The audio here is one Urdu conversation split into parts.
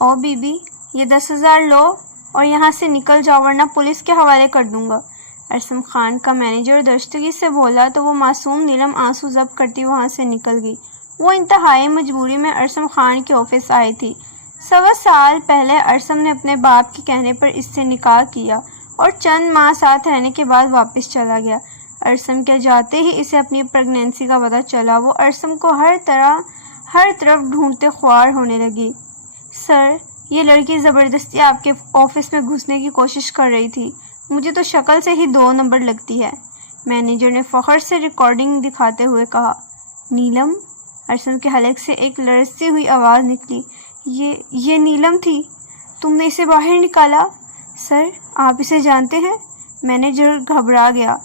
او بی بی، یہ 10,000 لو اور یہاں سے نکل جاؤ ورنہ پولیس کے حوالے کر دوں گا۔ ارسم خان کا مینیجر درستگی سے بولا تو وہ معصوم نیلم آنسو ضبط کرتی وہاں سے نکل گئی۔ وہ انتہائی مجبوری میں ارسم خان کے آفس آئی تھی۔ 1.25 سال پہلے ارسم نے اپنے باپ کے کہنے پر اس سے نکاح کیا اور چند ماہ ساتھ رہنے کے بعد واپس چلا گیا۔ ارسم کے جاتے ہی اسے اپنی پریگنینسی کا پتہ چلا۔ وہ ارسم کو ہر طرف ڈھونڈتے خوار ہونے لگی۔ سر، یہ لڑکی زبردستی آپ کے آفس میں گھسنے کی کوشش کر رہی تھی۔ مجھے تو شکل سے ہی 2 نمبر لگتی ہے، مینیجر نے فخر سے ریکارڈنگ دکھاتے ہوئے کہا۔ نیلم؟ ارسم کے حلق سے ایک لرزتی ہوئی آواز نکلی۔ یہ نیلم تھی؟ تم نے اسے باہر نکالا؟ سر، آپ اسے جانتے ہیں؟ مینیجر گھبرا گیا۔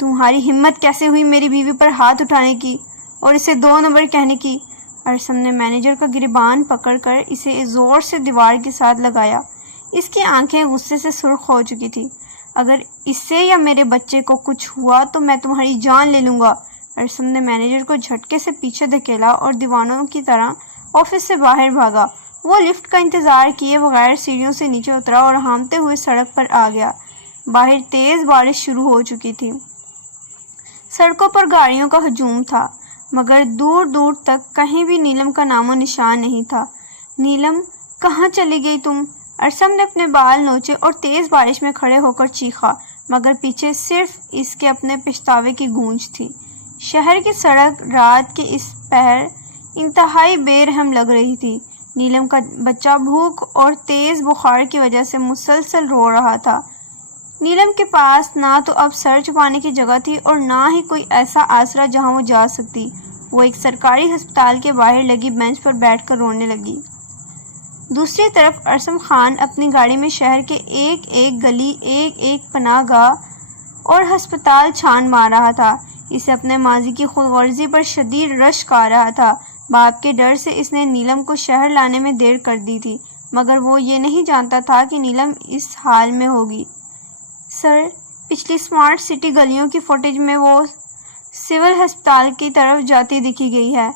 تمہاری ہمت کیسے ہوئی میری بیوی پر ہاتھ اٹھانے کی اور اسے 2 نمبر کہنے کی؟ ارسم نے مینیجر کا گریبان پکڑ کر اسے زور سے دیوار کے ساتھ لگایا۔ اس کی آنکھیں غصے سے سرخ ہو چکی تھی۔ اگر اس سے یا میرے بچے کو کچھ ہوا تو میں تمہاری جان لے لوں گا۔ ارسم نے مینیجر کو جھٹکے سے پیچھے دھکیلا اور دیوانوں کی طرح آفس سے باہر بھاگا۔ وہ لفٹ کا انتظار کیے بغیر سیڑھیوں سے نیچے اترا اور ہانپتے ہوئے سڑک پر آ گیا۔ باہر تیز بارش شروع ہو چکی تھی۔ سڑکوں پر گاڑیوں کا ہجوم تھا، مگر دور دور تک کہیں بھی نیلم کا نام و نشان نہیں تھا۔ نیلم، کہاں چلی گئی تم؟ ارسم نے اپنے بال نوچے اور تیز بارش میں کھڑے ہو کر چیخا، مگر پیچھے صرف اس کے اپنے پچھتاوے کی گونج تھی۔ شہر کی سڑک رات کے اس پہر انتہائی بے رحم لگ رہی تھی۔ نیلم کا بچہ بھوک اور تیز بخار کی وجہ سے مسلسل رو رہا تھا۔ نیلم کے پاس نہ تو اب سر چھپانے کی جگہ تھی اور نہ ہی کوئی ایسا آسرا جہاں وہ جا سکتی۔ وہ ایک سرکاری ہسپتال کے باہر لگی بینچ پر بیٹھ کر رونے لگی۔ دوسری طرف ارسم خان اپنی گاڑی میں شہر کے ایک ایک گلی، ایک ایک پناہ گاہ اور ہسپتال چھان مار رہا تھا۔ اسے اپنے ماضی کی خود غرضی پر شدید رشک آ رہا تھا۔ باپ کے ڈر سے اس نے نیلم کو شہر لانے میں دیر کر دی تھی، مگر وہ یہ نہیں جانتا تھا کہ نیلم اس حال میں ہوگی۔ سر، پچھلی سمارٹ سٹی گلیوں کی فوٹیج میں وہ سول ہسپتال کی طرف جاتی دکھی گئی ہے،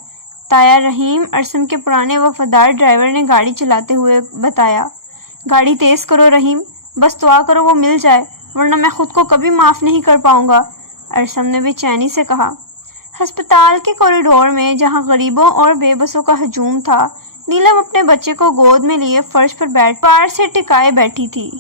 تایا رحیم، ارسم کے پرانے وفادار ڈرائیور نے گاڑی چلاتے ہوئے بتایا۔ گاڑی تیز کرو رحیم، بس دعا کرو وہ مل جائے، ورنہ میں خود کو کبھی معاف نہیں کر پاؤں گا، ارسم نے بے چینی سے کہا۔ ہسپتال کے کوریڈور میں جہاں غریبوں اور بے بسوں کا ہجوم تھا، نیلم اپنے بچے کو گود میں لیے فرش پر بیٹھ پار سے ٹکائے بیٹھی تھی۔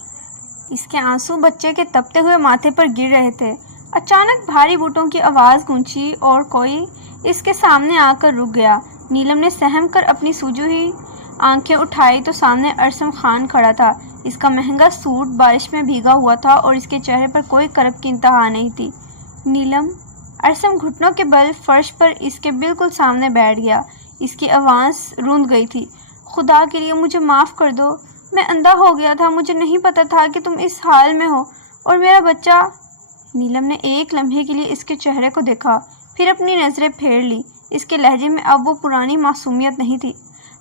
اس کے آنسو بچے کے تپتے ہوئے ماتھے پر گر رہے تھے۔ اچانک بھاری بوٹوں کی آواز گونجی اور کوئی اس کے سامنے آ کر رک گیا۔ نیلم نے سہم کر اپنی سوجی ہوئی آنکھیں اٹھائی تو سامنے ارسم خان کھڑا تھا۔ اس کا مہنگا سوٹ بارش میں بھیگا ہوا تھا اور اس کے چہرے پر کوئی کرب کی انتہا نہیں تھی۔ نیلم، ارسم گھٹنوں کے بل فرش پر اس کے بالکل سامنے بیٹھ گیا۔ اس کی آواز روند گئی تھی۔ خدا کے لیے مجھے معاف کر دو، میں اندھا ہو گیا تھا، مجھے نہیں پتا تھا کہ تم اس حال میں ہو، اور میرا بچہ۔ نیلم نے ایک لمحے کے لیے اس کے چہرے کو دیکھا، پھر اپنی نظریں پھیر لی۔ اس کے لہجے میں اب وہ پرانی معصومیت نہیں تھی۔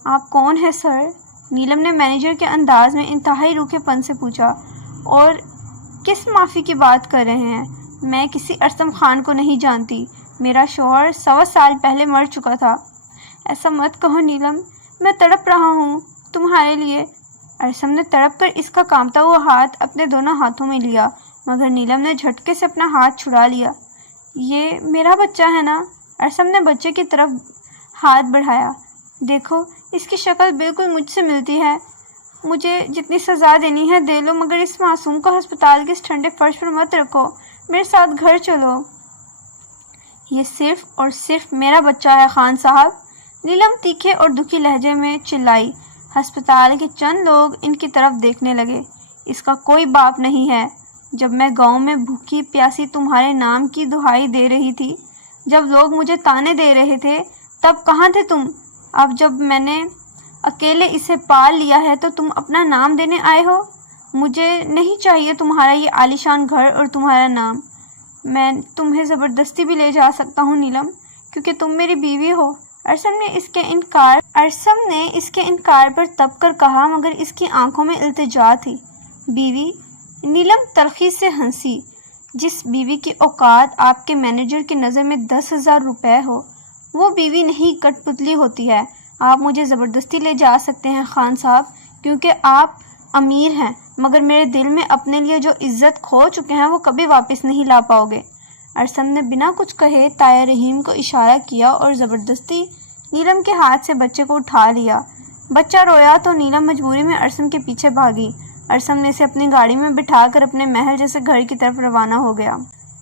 آپ کون ہیں سر؟ نیلم نے مینیجر کے انداز میں انتہائی روکھے پن سے پوچھا۔ اور کس معافی کی بات کر رہے ہیں؟ میں کسی ارسم خان کو نہیں جانتی، میرا شوہر 1.25 سال پہلے مر چکا تھا۔ ایسا مت کہو نیلم، میں تڑپ رہا ہوں تمہارے لیے۔ ارسم نے تڑپ کر اس کا کانپتا ہوا ہاتھ اپنے دونوں ہاتھوں میں لیا، مگر نیلم نے جھٹکے سے اپنا ہاتھ چھڑا لیا۔ یہ میرا بچہ ہے نا؟ ارسم نے بچے کی طرف ہاتھ بڑھایا۔ دیکھو، اس کی شکل بالکل مجھ سے ملتی ہے۔ مجھے جتنی سزا دینی ہے دے لو، مگر اس معصوم کو ہسپتال کے اس ٹھنڈے فرش پر مت رکھو، میرے ساتھ گھر چلو۔ یہ صرف اور صرف میرا بچہ ہے خان صاحب، نیلم تیکھے اور دکھی لہجے میں چلائی۔ ہسپتال کے چند لوگ ان کی طرف دیکھنے لگے۔ اس کا کوئی باپ نہیں ہے۔ جب میں گاؤں میں بھوکی پیاسی تمہارے نام کی دہائی دے رہی تھی، جب لوگ مجھے تانے دے رہے تھے، تب کہاں تھے تم؟ اب جب میں نے اکیلے اسے پال لیا ہے تو تم اپنا نام دینے آئے ہو؟ مجھے نہیں چاہیے تمہارا یہ عالیشان گھر اور تمہارا نام۔ میں تمہیں زبردستی بھی لے جا سکتا ہوں نیلم، کیونکہ تم میری بیوی ہو۔ ارسم نے اس کے انکار پر تپ کر کہا، مگر اس کی آنکھوں میں التجا تھی۔ بیوی؟ نیلم تلخی سے ہنسی۔ جس بیوی کی اوقات آپ کے مینیجر کی نظر میں 10,000 روپے ہو، وہ بیوی نہیں کٹ پتلی ہوتی ہے۔ آپ مجھے زبردستی لے جا سکتے ہیں خان صاحب، کیونکہ آپ امیر ہیں، مگر میرے دل میں اپنے لیے جو عزت کھو چکے ہیں وہ کبھی واپس نہیں لا پاؤ گے۔ ارسم نے بنا کچھ کہے تایا رحیم کو اشارہ کیا اور زبردستی نیلم کے ہاتھ سے بچے کو اٹھا لیا۔ بچہ رویا تو نیلم مجبوری میں ارسم کے پیچھے بھاگی۔ ارسم نے اسے اپنی گاڑی میں بٹھا کر اپنے محل جیسے گھر کی طرف روانہ ہو گیا۔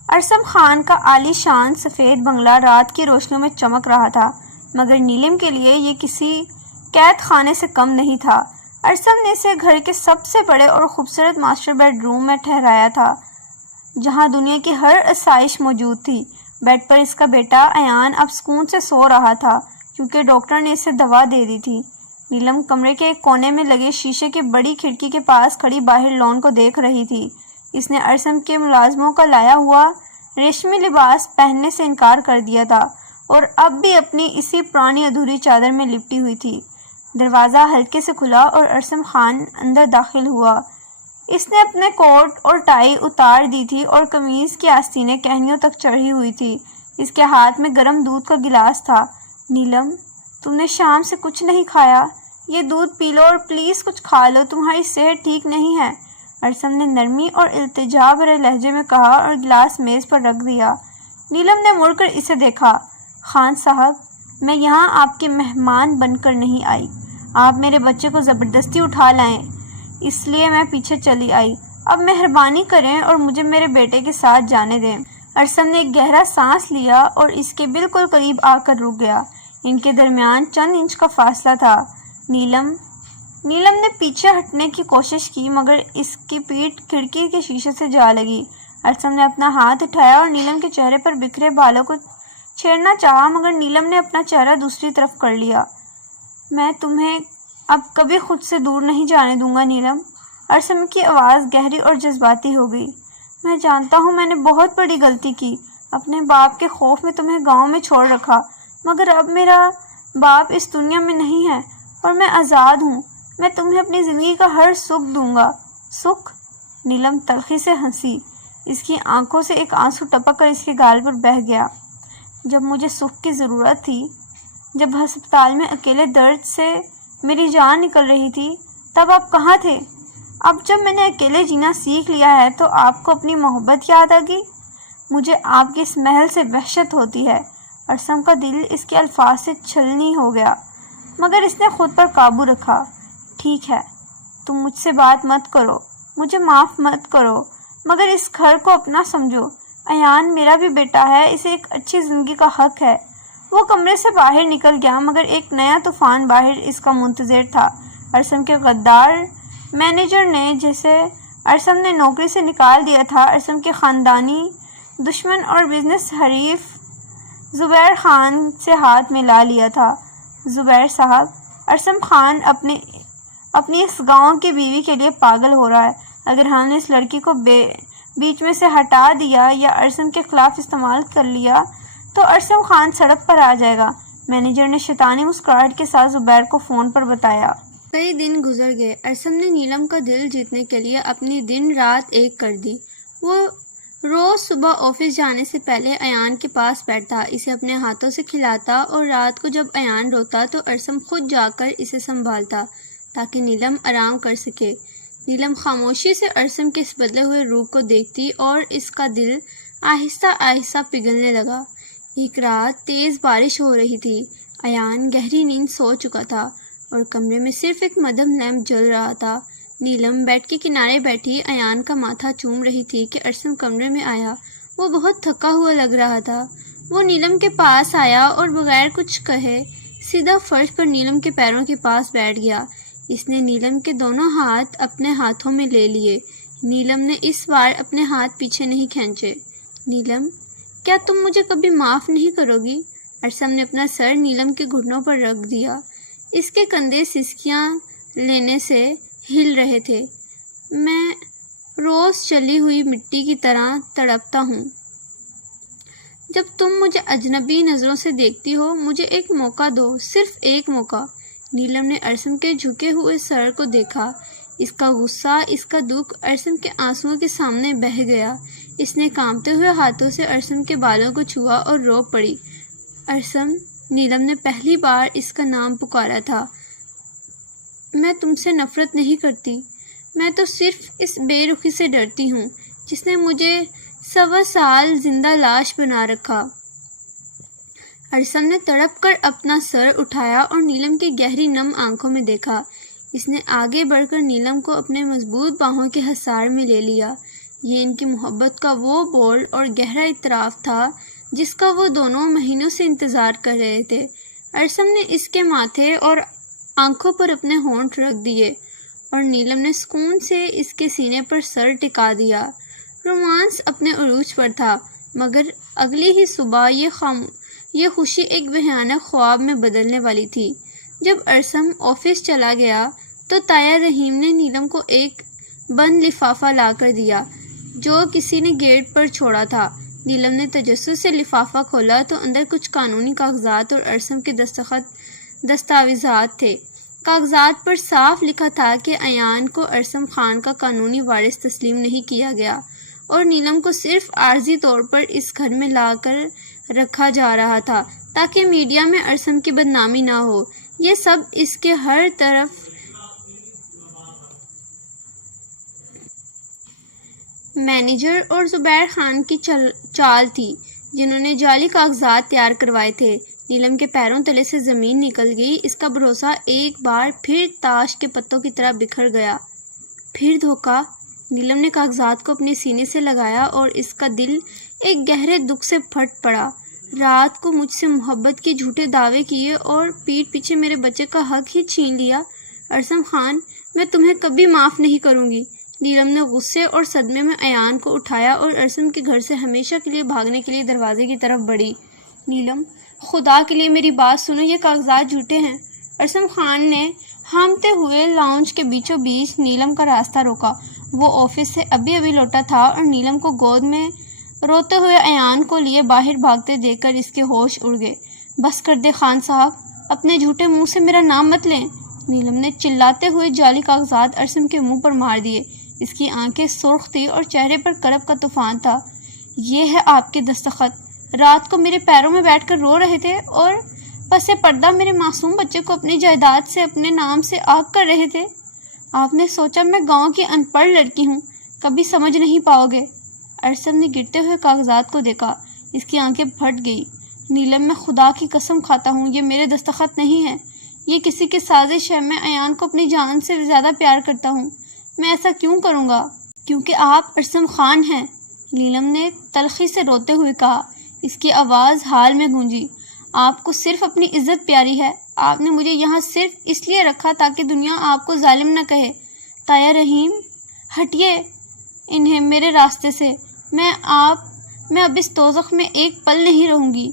ارسم خان کا عالی شان سفید بنگلہ رات کی روشنیوں میں چمک رہا تھا، مگر نیلم کے لیے یہ کسی قید خانے سے کم نہیں تھا۔ ارسم نے اسے گھر کے سب سے بڑے اور خوبصورت ماسٹر بیڈ روم میں ٹھہرایا تھا، جہاں دنیا کی ہر آسائش موجود تھی۔ بیڈ پر اس کا بیٹا ایان اب سکون سے سو رہا تھا، کیونکہ ڈاکٹر نے اسے دوا دے دی تھی۔ نیلم کمرے کے ایک کونے میں لگے شیشے کی بڑی کھڑکی کے پاس کھڑی باہر لان کو دیکھ رہی تھی۔ اس نے ارسم کے ملازموں کا لایا ہوا ریشمی لباس پہننے سے انکار کر دیا تھا اور اب بھی اپنی اسی پرانی ادھوری چادر میں لپٹی ہوئی تھی۔ دروازہ ہلکے سے کھلا اور ارسم خان اندر داخل ہوا۔ اس نے اپنے کوٹ اور ٹائی اتار دی تھی اور قمیض کی آستینیں کہنیوں تک چڑھی ہوئی تھی۔ اس کے ہاتھ میں گرم دودھ کا گلاس تھا۔ نیلم، تم نے شام سے کچھ نہیں کھایا، یہ دودھ پی لو اور پلیز کچھ کھا لو، تمہاری صحت ٹھیک نہیں ہے، ارسم نے نرمی اور التجا بھرے لہجے میں کہا اور گلاس میز پر رکھ دیا۔ نیلم نے مڑ کر اسے دیکھا۔ خان صاحب، میں یہاں آپ کے مہمان بن کر نہیں آئی، آپ میرے بچے کو زبردستی اٹھا لائیں، اس لیے میں پیچھے چلی آئی۔ اب مہربانی کریں اور مجھے میرے بیٹے کے ساتھ جانے دیں۔ ارسم نے ایک گہرا سانس لیا اور اس کے بالکل قریب آ کر رک گیا۔ ان کے درمیان چند انچ کا فاصلہ تھا۔ نیلم نے پیچھے ہٹنے کی کوشش کی، مگر اس کی پیٹھ کھڑکی کے شیشے سے جا لگی۔ ارسم نے اپنا ہاتھ اٹھایا اور نیلم کے چہرے پر بکھرے بالوں کو چھیڑنا چاہا، مگر نیلم نے اپنا چہرہ دوسری طرف کر لیا۔ میں تمہیں اب کبھی خود سے دور نہیں جانے دوں گا نیلم۔ ارسم کی آواز گہری اور جذباتی ہو گئی۔ میں جانتا ہوں میں نے بہت بڑی غلطی کی، اپنے باپ کے خوف میں تمہیں گاؤں میں چھوڑ رکھا، مگر اب میرا باپ اس دنیا میں نہیں ہے اور میں آزاد ہوں۔ میں تمہیں اپنی زندگی کا ہر سکھ دوں گا۔ سکھ؟ نیلم تلخی سے ہنسی۔ اس کی آنکھوں سے ایک آنسو ٹپک کر اس کے گال پر بہہ گیا۔ جب مجھے سکھ کی ضرورت تھی، جب ہسپتال میں اکیلے درد سے میری جان نکل رہی تھی، تب آپ کہاں تھے؟ اب جب میں نے اکیلے جینا سیکھ لیا ہے تو آپ کو اپنی محبت یاد آ گئی؟ مجھے آپ کے اس محل سے وحشت ہوتی ہے۔ ارسم کا دل اس کے الفاظ سے چھلنی ہو گیا، مگر اس نے خود پر قابو رکھا۔ ٹھیک ہے، تم مجھ سے بات مت کرو، مجھے معاف مت کرو، مگر اس گھر کو اپنا سمجھو۔ ایان میرا بھی بیٹا ہے، اسے ایک اچھی زندگی کا حق ہے۔ وہ کمرے سے باہر نکل گیا، مگر ایک نیا طوفان باہر اس کا منتظر تھا۔ ارسم کے غدار مینیجر نے، جسے ارسم نے نوکری سے نکال دیا تھا، ارسم کے خاندانی دشمن اور بزنس حریف زبیر خان سے ہاتھ ملا لیا تھا۔ زبیر صاحب، ارسم خان اپنی اس گاؤں کی بیوی کے لیے پاگل ہو رہا ہے۔ اگر ہم نے اس لڑکی کو بیچ میں سے ہٹا دیا یا ارسم کے خلاف استعمال کر لیا تو ارسم خان سڑک پر آ جائے گا، مینیجر نے شیطانی مسکراہٹ کے ساتھ زبیر کو فون پر بتایا۔ کئی دن گزر گئے۔ ارسم نے نیلم کا دل جیتنے کے لیے اپنی دن رات ایک کر دی۔ وہ روز صبح آفس جانے سے پہلے ایان کے پاس بیٹھتا، اسے اپنے ہاتھوں سے کھلاتا اور رات کو جب ایان روتا تو ارسم خود جا کر اسے سنبھالتا تاکہ نیلم آرام کر سکے۔ نیلم خاموشی سے ارسم کے اس بدلے ہوئے روپ کو دیکھتی اور اس کا دل آہستہ آہستہ پگھلنے لگا۔ ایک رات تیز بارش ہو رہی تھی۔ ایان گہری نیند سو چکا تھا اور کمرے میں صرف ایک مدھم لیمپ جل رہا تھا۔ نیلم بیڈ کے کنارے بیٹھی ایان کا ماتھا چوم رہی تھی کہ ارسم کمرے میں آیا۔ وہ بہت تھکا ہوا لگ رہا تھا۔ وہ نیلم کے پاس آیا اور بغیر کچھ کہے سیدھا فرش پر نیلم کے پیروں کے پاس بیٹھ گیا۔ اس نے نیلم کے دونوں ہاتھ اپنے ہاتھوں میں لے لیے۔ نیلم نے اس بار اپنے ہاتھ پیچھے نہیں کھینچے۔ نیلم، کیا تم مجھے کبھی معاف نہیں کرو گی؟ ارسم نے اپنا سر نیلم کے گھٹنوں پر رکھ دیا۔ اس کے کندھے سسکیاں لینے سے ہل رہے تھے۔ میں روز چلی ہوئی مٹی کی طرح تڑپتا ہوں۔ جب تم مجھے اجنبی نظروں سے دیکھتی ہو، مجھے ایک موقع دو، صرف ایک موقع۔ نیلم نے ارسم کے جھکے ہوئے سر کو دیکھا۔ اس کا غصہ، اس کا دکھ ارسم کے آنسوؤں کے سامنے بہہ گیا۔ اس نے کانپتے ہوئے ہاتھوں سے ارسم کے بالوں کو چھوا اور رو پڑی۔ ارسم، نیلم نے پہلی بار اس کا نام پکارا تھا۔ میں تم سے نفرت نہیں کرتی، میں تو صرف اس بے رخی سے ڈرتی ہوں جس نے مجھے 1.25 سال زندہ لاش بنا رکھا۔ ارسم نے تڑپ کر اپنا سر اٹھایا اور نیلم کی گہری نم آنکھوں میں دیکھا۔ اس نے آگے بڑھ کر نیلم کو اپنے مضبوط باہوں کے حصار میں لے لیا۔ یہ ان کی محبت کا وہ بولڈ اور گہرا اعتراف تھا جس کا وہ دونوں مہینوں سے انتظار کر رہے تھے۔ ارسم نے اس کے ماتھے اور آنکھوں پر اپنے ہونٹ رکھ دیے اور نیلم نے سکون سے اس کے سینے پر سر ٹکا دیا۔ رومانس اپنے عروج پر تھا، مگر اگلی ہی صبح یہ خوشی ایک بھیانک خواب میں بدلنے والی تھی۔ جب ارسم آفس چلا گیا تو طاہر رحیم نے نیلم کو ایک بند لفافہ لا کر دیا جو کسی نے گیٹ پر چھوڑا تھا۔ نیلم نے تجسس سے لفافہ کھولا تو اندر کچھ قانونی کاغذات اور ارسم کے دستاویزات تھے۔ کاغذات پر صاف لکھا تھا کہ ایان کو ارسم خان کا قانونی وارث تسلیم نہیں کیا گیا اور نیلم کو صرف عارضی طور پر اس گھر میں لا کر رکھا جا رہا تھا تاکہ میڈیا میں ارسم کی بدنامی نہ ہو۔ یہ سب اس کے ہر طرف مینیجر اور زبیر خان کی چال تھی جنہوں نے جعلی کاغذات تیار کروائے تھے۔ نیلم کے پیروں تلے سے زمین نکل گئی۔ اس کا بھروسہ ایک بار پھر تاش کے پتوں کی طرح بکھر گیا۔ پھر دھوکہ۔ نیلم نے کاغذات کو اپنے سینے سے لگایا اور اس کا دل ایک گہرے دکھ سے پھٹ پڑا۔ رات کو مجھ سے محبت کے جھوٹے دعوے کیے اور پیٹھ پیچھے میرے بچے کا حق ہی چھین لیا۔ ارسم خان، میں تمہیں کبھی معاف نہیں کروں گی۔ نیلم نے غصے اور صدمے میں ایان کو اٹھایا اور ارسم کے گھر سے ہمیشہ کے لیے بھاگنے کے لیے دروازے کی طرف بڑھی۔ نیلم، خدا کے لیے میری بات سنو، یہ کاغذات جھوٹے ہیں۔ ارسم خان نے ہانپتے ہوئے لاؤنج کے بیچوں بیچ نیلم کا راستہ روکا۔ وہ آفس سے ابھی لوٹا تھا اور نیلم کو گود میں روتے ہوئے ایان کو لیے باہر بھاگتے دیکھ کر اس کے ہوش اڑ گئے۔ بس کر دے خان صاحب، اپنے جھوٹے منہ سے میرا نام مت لیں۔ نیلم نے چلاتے ہوئے جعلی کاغذات ارسم کے منہ پر مار دیے۔ اس کی آنکھیں سرخ تھی اور چہرے پر کرب کا طوفان تھا۔ یہ ہے آپ کے دستخط، رات کو میرے پیروں میں بیٹھ کر رو رہے تھے اور پس پردہ میرے معصوم بچے کو اپنی جائیداد سے اپنے نام سے آگ کر رہے تھے۔ آپ نے سوچا میں گاؤں کی ان پڑھ لڑکی ہوں، کبھی سمجھ نہیں پاؤ گے۔ ارسم نے گرتے ہوئے کاغذات کو دیکھا۔ اس کی آنکھیں پھٹ گئی۔ نیلم، میں خدا کی قسم کھاتا ہوں یہ میرے دستخط نہیں ہے، یہ کسی کی سازش ہے۔ میں ایان کو اپنی جان سے زیادہ پیار کرتا ہوں۔ میں ایسا کیوں کروں گا؟ کیونکہ آپ ارسم خان ہیں، نیلم نے تلخی سے روتے ہوئے کہا۔ اس کی آواز حال میں گونجی۔ آپ کو صرف اپنی عزت پیاری ہے۔ آپ نے مجھے یہاں صرف اس لیے رکھا تاکہ دنیا آپ کو ظالم نہ کہے۔ طاہر رحیم، ہٹیے انہیں میرے راستے سے۔ میں اب اس دوزخ میں ایک پل نہیں رہوں گی۔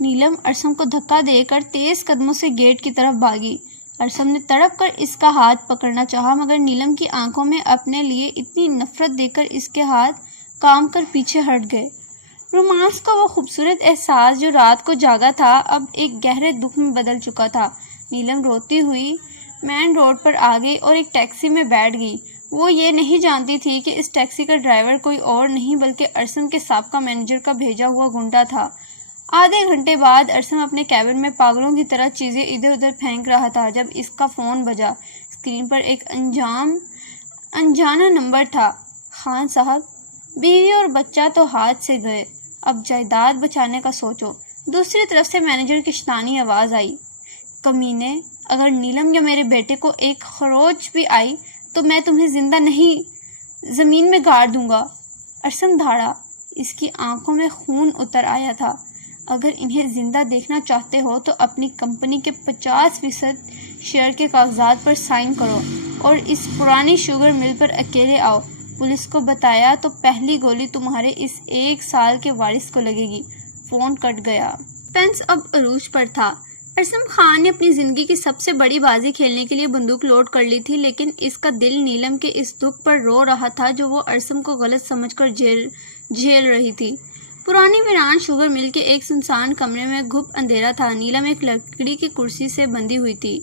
نیلم ارسم کو دھکا دے کر تیز قدموں سے گیٹ کی طرف بھاگی۔ ارسم نے تڑپ کر اس کا ہاتھ پکڑنا چاہا مگر نیلم کی آنکھوں میں اپنے لیے اتنی نفرت دیکھ کر اس کے ہاتھ کام کر پیچھے ہٹ گئے۔ رومانس کا وہ خوبصورت احساس جو رات کو جاگا تھا اب ایک گہرے دکھ میں بدل چکا تھا۔ نیلم روتی ہوئی مین روڈ پر آ گئی اور ایک ٹیکسی میں بیٹھ گئی۔ وہ یہ نہیں جانتی تھی کہ اس ٹیکسی کا ڈرائیور کوئی اور نہیں بلکہ ارسم کے سابقہ مینیجر کا بھیجا ہوا گنڈا تھا۔ آدھے گھنٹے بعد ارسم اپنے کیبن میں پاگلوں کی طرح چیزیں ادھر ادھر پھینک رہا تھا جب اس کا فون بجا۔ اسکرین پر ایک انجانا نمبر تھا۔ خان صاحب، بیوی اور بچہ تو ہاتھ سے گئے، اب جائیداد بچانے کا سوچو۔ دوسری طرف سے مینیجر کی شیطانی آواز آئی، کمینے، اگر نیلم یا میرے بیٹے کو ایک خروچ بھی آئی تو میں تمہیں زندہ نہیں زمین میں گاڑ دوں گا۔ ارسم دھاڑا۔ اس کی آنکھوں میں خون اتر آیا تھا۔ اگر انہیں زندہ دیکھنا چاہتے ہو تو اپنی کمپنی کے 50% شیئر کے کاغذات پر سائن کرو اور اس پرانی شوگر مل پر اکیلے آؤ۔ پولیس کو بتایا تو پہلی گولی تمہارے اس 1 سال کے وارث کو لگے گی۔ فون کٹ گیا۔ سسپینس اب عروج پر تھا۔ ارسم خان نے اپنی زندگی کی سب سے بڑی بازی کھیلنے کے لیے بندوق لوڈ کر لی تھی لیکن اس کا دل نیلم کے اس دکھ پر رو رہا تھا جو وہ ارسم کو غلط سمجھ کر جھیل رہی تھی۔ پرانی ویران شوگر مل کے ایک سنسان کمرے میں گھپ اندھیرا تھا۔ نیلم ایک لکڑی کی کرسی سے بندھی ہوئی تھی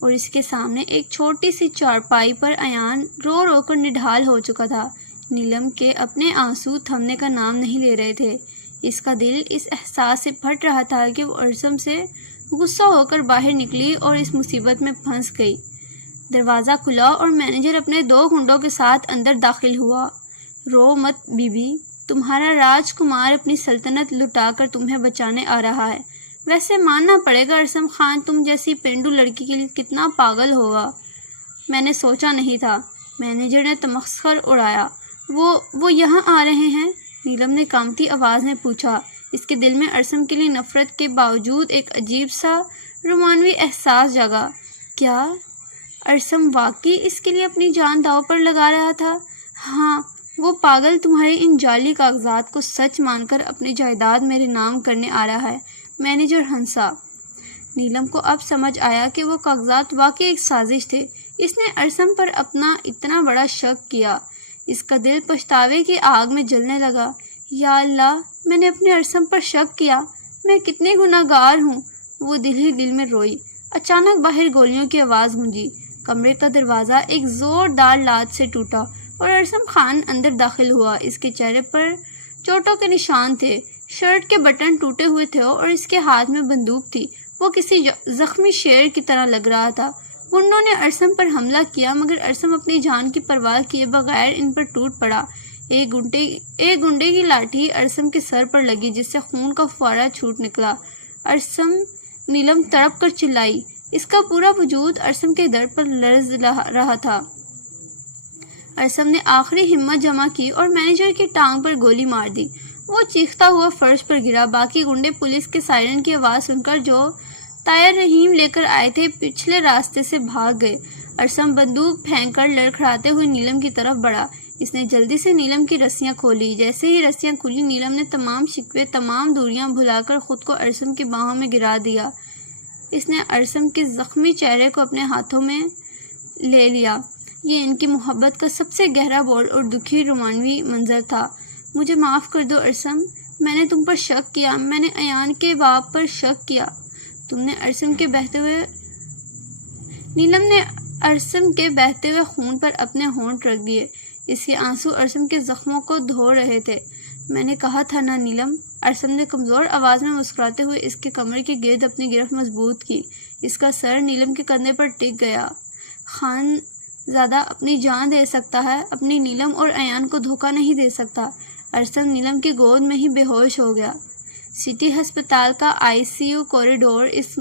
اور اس کے سامنے ایک چھوٹی سی چارپائی پر ایان رو رو کر نڈھال ہو چکا تھا۔ نیلم کے اپنے آنسو تھمنے کا نام نہیں لے رہے تھے۔ اس کا دل اس احساس سے پھٹ رہا تھا کہ وہ ارسم سے غصہ ہو کر باہر نکلی اور اس مصیبت میں پھنس گئی۔ دروازہ کھلا اور مینیجر اپنے 2 گنڈوں کے ساتھ اندر داخل ہوا۔ رو مت بی بی، تمہارا راج کمار اپنی سلطنت لٹا کر تمہیں بچانے آ رہا ہے۔ ویسے ماننا پڑے گا ارسم خان تم جیسی پینڈو لڑکی کے لیے کتنا پاگل ہوگا، میں نے سوچا نہیں تھا۔ مینیجر نے تمسخر اڑایا۔ وہ یہاں آ رہے ہیں؟ نیلم نے کانپتی آواز میں پوچھا۔ اس کے دل میں ارسم کے لیے نفرت کے باوجود ایک عجیب سا رومانوی احساس جگا۔ کیا ارسم واقعی اس کے لیے اپنی جان داؤ پر لگا رہا تھا؟ ہاں، وہ پاگل تمہارے ان جعلی کاغذات کو سچ مان کر اپنی جائیداد میرے نام کرنے آ رہا ہے۔ مینیجر ہنسا۔ نیلم کو اب سمجھ آیا کہ وہ کاغذات واقعی ایک سازش تھے۔ اس نے ارسم پر اپنا اتنا بڑا شک کیا۔ اس کا دل پچھتاوے کی آگ میں جلنے لگا۔ یا اللہ، میں نے اپنے ارسم پر شک کیا، میں کتنے گناہ گار ہوں۔ وہ دل ہی دل میں روئی۔ اچانک باہر گولیوں کی آواز گونجی۔ کمرے کا دروازہ ایک زوردار لات سے ٹوٹا اور ارسم خان اندر داخل ہوا۔ اس کے چہرے پر چوٹوں کے نشان تھے، شرٹ کے بٹن ٹوٹے ہوئے تھے اور اس کے ہاتھ میں بندوق تھی۔ وہ کسی زخمی شیر کی طرح لگ رہا تھا۔ گنڈوں نے ارسم پر حملہ کیا مگر ارسم اپنی جان کی پرواہ کیے بغیر ان پر ٹوٹ پڑا۔ ایک گنڈے کی لاٹھی ارسم کے سر پر لگی جس سے خون کا فوارہ چھوٹ نکلا۔ ارسم! نیلم تڑپ کر چلائی۔ اس کا پورا وجود ارسم کے درد پر لرز رہا تھا۔ ارسم نے آخری ہمت جمع کی اور مینیجر کی ٹانگ پر گولی مار دی۔ وہ چیختا ہوا فرش پر گرا۔ باقی گنڈے پولیس کے سائرن کی آواز سن کر جو طائر رحیم لے کر آئے تھے پچھلے راستے سے بھاگ گئے۔ ارسم بندوق پھینک کر لڑکھڑاتے ہوئے نیلم کی طرف بڑھا۔ اس نے جلدی سے نیلم کی رسیاں کھولی۔ جیسے ہی رسیاں کھلی نیلم نے تمام شکوے تمام دوریاں بھلا کر خود کو ارسم کی باہوں میں گرا دیا۔ اس نے ارسم کے زخمی چہرے کو اپنے ہاتھوں میں لے لیا۔ یہ ان کی محبت کا سب سے گہرا بولڈ اور دکھی رومانوی منظر تھا۔ مجھے معاف کر دو ارسم، میں نے تم پر شک کیا، میں نے ایان کے باپ پر شک کیا۔ تم نے ارسم کے بہتے ہوئے نیلم نے ارسم کے بہتے ہوئے خون پر اپنے ہونٹ رکھ دیے۔ اس کے آنسو ارسم کے زخموں کو دھو رہے تھے۔ میں نے کہا تھا نا نیلم، ارسم نے کمزور آواز میں مسکراتے ہوئے اس کے کمر کے گرد اپنی گرفت مضبوط کی۔ اس کا سر نیلم کے کندھے پر ٹک گیا۔ خان زادہ اپنی جان دے سکتا ہے، اپنی نیلم اور ایان کو دھوکہ نہیں دے سکتا۔ ارسم نیلم کی گود میں ہی بے ہوش ہو گیا۔ سٹی ہسپتال کا ICU کوریڈور اس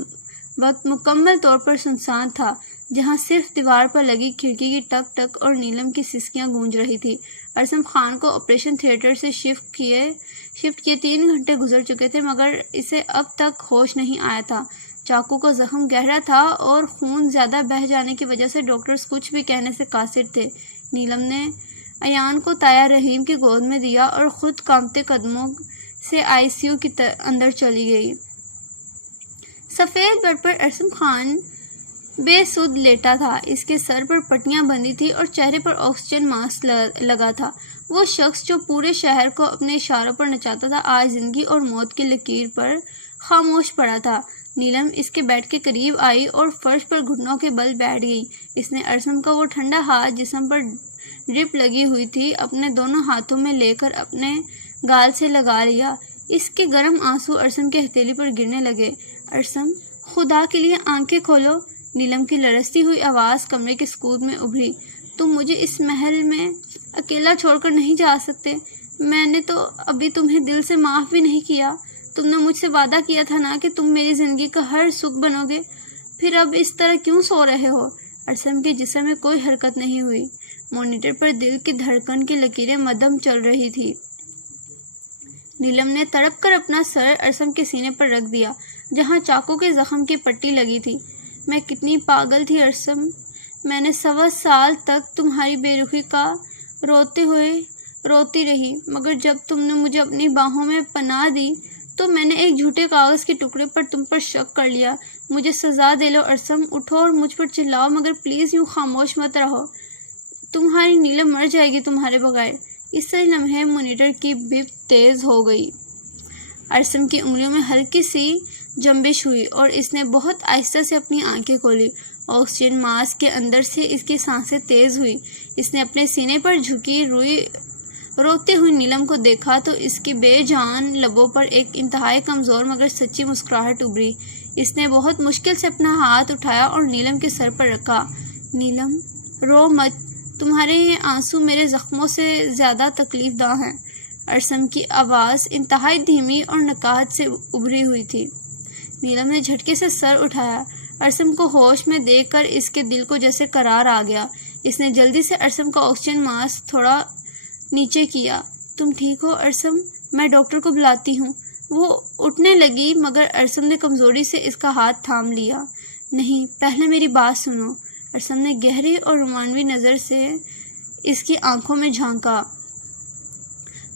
وقت مکمل طور پر سنسان تھا، جہاں صرف دیوار پر لگی کھڑکی کی ٹک ٹک اور نیلم کی سسکیاں گونج رہی تھی۔ ارسم خان کو آپریشن تھیٹر سے شفٹ کیے 3 گھنٹے گزر چکے تھے مگر اسے اب تک ہوش نہیں آیا تھا۔ چاقو کا زخم گہرا تھا اور خون زیادہ بہہ جانے کی وجہ سے ڈاکٹرز کچھ بھی کہنے سے قاصر تھے۔ نیلم نے ایان کو طائر رحیم کی گود میں دیا اور خود کانپتے قدموں سے ICU کے اندر چلی گئی۔ سفید بیڈ پر ارسم خان بے سود لیٹا تھا۔ اس کے سر پر پٹیاں بندھی تھی اور چہرے پر آکسیجن ماسک لگا تھا۔ وہ شخص جو پورے شہر کو اپنے اشاروں پر نچاتا تھا آج زندگی اور موت کی لکیر پر خاموش پڑا تھا۔ نیلم اس کے بیڈ کے قریب آئی اور فرش پر گھٹنوں کے بل بیٹھ گئی۔ اس نے ارسم کا وہ ٹھنڈا ہاتھ جسم پر ڈرپ لگی ہوئی تھی اپنے دونوں ہاتھوں میں لے کر اپنے گال سے لگا لیا۔ اس کے گرم آنسو ارسم کے ہتھیلی پر گرنے لگے۔ ارسم، خدا کے لیے آنکھیں کھولو۔ نیلم کی لرزتی ہوئی آواز کمرے کے سکوت میں ابھری۔ تم مجھے اس محل میں اکیلا چھوڑ کر نہیں جا سکتے۔ میں نے تو ابھی تمہیں دل سے معاف بھی نہیں کیا۔ تم نے مجھ سے وعدہ کیا تھا نا کہ تم میری زندگی کا ہر سکھ بنو گے، پھر اب اس طرح کیوں سو رہے ہو؟ ارسم کے جسم میں کوئی حرکت نہیں ہوئی۔ مانیٹر پر دل کی دھڑکن کی لکیریں مدھم چل رہی تھی۔ نیلم نے تڑپ کر اپنا سر ارسم کے سینے پر رکھ دیا جہاں چاقو کے زخم کی پٹی لگی تھی۔ میں کتنی پاگل تھی ارسم، میں نے 1.25 سال تک تمہاری بے رخی کا روتی رہی، مگر جب تم نے مجھے اپنی باہوں میں پناہ دی تو میں نے ایک جھوٹے کاغذ کے ٹکڑے پر تم پر شک کر لیا۔ مجھے سزا دے لو ارسم، اٹھو اور مجھ پر چلاؤ مگر پلیز یوں خاموش مت رہو۔ تمہاری نیلم مر جائے گی تمہارے بغیر۔ اس لمحے مانیٹر کی بپ تیز ہو گئی۔ ارسم کی انگلیوں میں ہلکی سی جنبش ہوئی اور اس نے بہت آہستہ سے اپنی آنکھیں کھولی۔ آکسیجن ماسک کے اندر سے اس کی سانسیں تیز ہوئی۔ اس نے اپنے سینے پر جھکی روتی ہوئی نیلم کو دیکھا تو اس کی بے جان لبوں پر ایک انتہائی کمزور مگر سچی مسکراہٹ ابھری۔ اس نے بہت مشکل سے اپنا ہاتھ اٹھایا اور نیلم کے سر پر رکھا۔ نیلم رو مت، تمہارے یہ آنسو میرے زخموں سے زیادہ تکلیف دہ ہیں۔ ارسم کی آواز انتہائی دھیمی اور نکاہت سے ابھری ہوئی تھی۔ نیلم نے جھٹکے سے سر اٹھایا۔ ارسم کو ہوش میں دیکھ کر اس کے دل کو جیسے قرار آ گیا۔ اس نے جلدی سے ارسم کا آکسیجن ماسک تھوڑا نیچے کیا۔ تم ٹھیک ہو ارسم؟ میں ڈاکٹر کو بلاتی ہوں۔ وہ اٹھنے لگی مگر ارسم نے کمزوری سے اس کا ہاتھ تھام لیا۔ نہیں، پہلے میری بات سنو۔ ارسم نے گہری اور رومانوی نظر سے اس کی آنکھوں میں جھانکا۔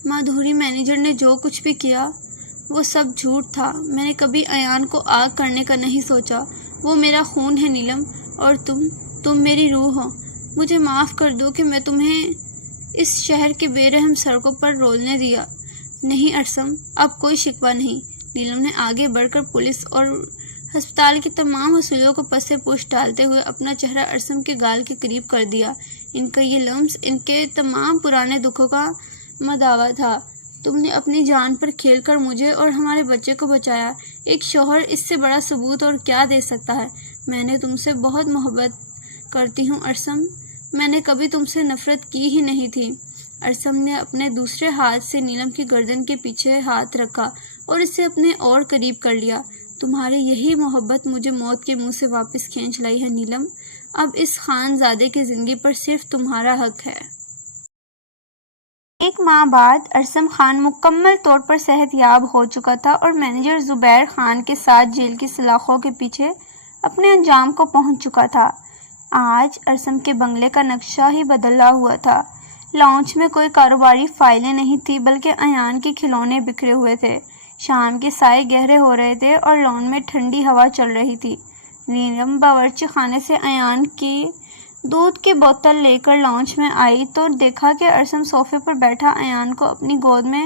مادھوری مینیجر نے جو کچھ بھی کیا وہ سب جھوٹ تھا۔ میں نے کبھی ایان کو آگ کرنے کا نہیں سوچا۔ وہ میرا خون ہے نیلم، اور تم میری روح ہو۔ مجھے معاف کر دو کہ میں تمہیں اس شہر کے بے رحم سڑکوں پر رولنے دیا۔ نہیں ارسم، اب کوئی شکوہ نہیں۔ نیلم نے آگے بڑھ کر پولیس اور ہسپتال کے تمام اصولوں کو پس پوش ڈالتے ہوئے اپنا چہرہ ارسم کے گال کے قریب کر دیا۔ ان کا یہ لمس ان کے تمام پرانے دکھوں کا مداوا تھا۔ تم نے اپنی جان پر کھیل کر مجھے اور ہمارے بچے کو بچایا۔ ایک شوہر اس سے بڑا ثبوت اور کیا دے سکتا ہے؟ میں نے تم سے بہت محبت کرتی ہوں ارسم۔ میں نے کبھی تم سے نفرت کی ہی نہیں تھی۔ ارسم نے اپنے دوسرے ہاتھ سے نیلم کی گردن کے پیچھے ہاتھ رکھا اور اسے اپنے اور قریب کر لیا۔ تمہاری یہی محبت مجھے موت کے منہ سے واپس کھینچ لائی ہے نیلم۔ اب اس خان زادے کی زندگی پر صرف تمہارا حق ہے۔ ایک ماہ بعد ارسم خان مکمل طور پر صحت یاب ہو چکا تھا اور مینیجر زبیر خان کے ساتھ جیل کی سلاخوں کے پیچھے اپنے انجام کو پہنچ چکا تھا۔ آج ارسم کے بنگلے کا نقشہ ہی بدلا ہوا تھا۔ لاؤنج میں کوئی کاروباری فائلیں نہیں تھی بلکہ ایان کے کھلونے بکھرے ہوئے تھے۔ شام کے سائے گہرے ہو رہے تھے اور لان میں ٹھنڈی ہوا چل رہی تھی۔ نیلم باورچی خانے سے ایان کی دودھ کی بوتل لے کر لاؤنج میں آئی تو دیکھا کہ ارسم صوفے پر بیٹھا ایان کو اپنی گود میں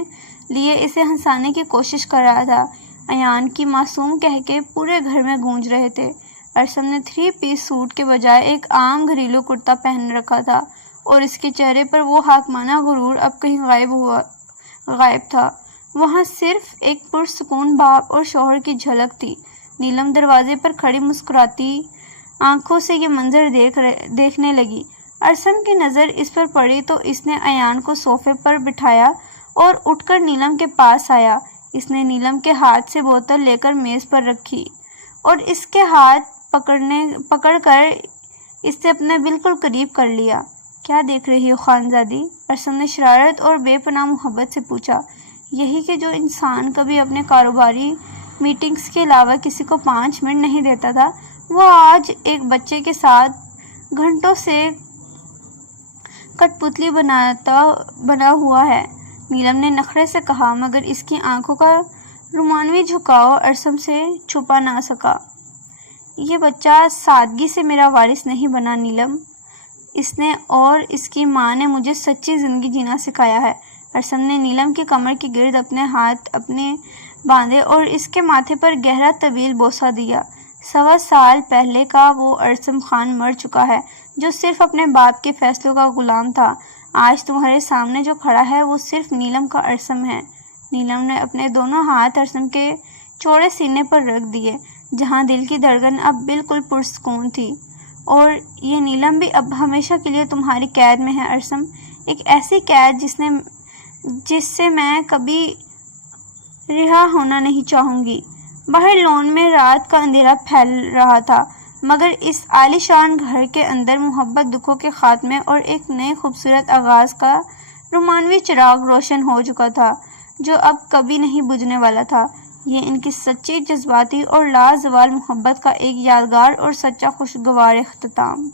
لیے اسے ہنسانے کی کوشش کر رہا تھا۔ ایان کی معصوم کہکے پورے گھر میں گونج رہے تھے۔ ارسم نے 3 پیس سوٹ کے بجائے ایک عام گھریلو کرتا پہن رکھا تھا اور اس کے چہرے پر وہ حاکمانہ غرور اب کہیں غائب تھا۔ وہاں صرف ایک پرسکون باپ اور شوہر کی جھلک تھی۔ نیلم دروازے پر کھڑی مسکراتی آنکھوں سے یہ منظر دیکھنے لگی۔ ارسم کی نظر اس پر پڑی تو اس نے ایان کو صوفے پر بٹھایا اور اٹھ کر نیلم کے پاس آیا۔ اس نے نیلم کے ہاتھ سے بوتل لے کر میز پر رکھی اور اس کے ہاتھ پکڑ کر اس سے اپنے بالکل قریب کر لیا۔ کیا دیکھ رہی ہو خانزادی؟ ارسم نے شرارت اور بے پناہ محبت سے پوچھا۔ یہی کہ جو انسان کبھی اپنے کاروباری میٹنگز کے علاوہ کسی کو 5 منٹ نہیں دیتا تھا، وہ آج ایک بچے کے ساتھ گھنٹوں سے کٹ پتلی بنا ہوا ہے، نیلم نے نخرے سے کہا، مگر اس کی آنکھوں کا رومانوی جھکاؤ ارسم سے چھپا نہ سکا۔ یہ بچہ سادگی سے میرا وارث نہیں بنا نیلم، اس نے اور اس کی ماں نے مجھے سچی زندگی جینا سکھایا ہے۔ ارسم نے نیلم کی کمر کے گرد اپنے ہاتھ باندھے اور اس کے ماتھے پر گہرا طویل بوسہ دیا۔ 1.25 سال پہلے کا وہ ارسم خان مر چکا ہے جو صرف اپنے باپ کے فیصلوں کا غلام تھا۔ آج تمہارے سامنے جو کھڑا ہے وہ صرف نیلم کا ارسم ہے۔ نیلم نے اپنے دونوں ہاتھ ارسم کے چوڑے سینے پر رکھ دیے جہاں دل کی دھڑکن اب بالکل پرسکون تھی۔ اور یہ نیلم بھی اب ہمیشہ کے لیے تمہاری قید میں ہے ارسم، ایک ایسی قید جس سے میں کبھی رہا ہونا نہیں چاہوں گی۔ باہر لان میں رات کا اندھیرا پھیل رہا تھا مگر اس عالیشان گھر کے اندر محبت، دکھوں کے خاتمے اور ایک نئے خوبصورت آغاز کا رومانوی چراغ روشن ہو چکا تھا جو اب کبھی نہیں بجھنے والا تھا۔ یہ ان کی سچی، جذباتی اور لازوال محبت کا ایک یادگار اور سچا خوشگوار اختتام۔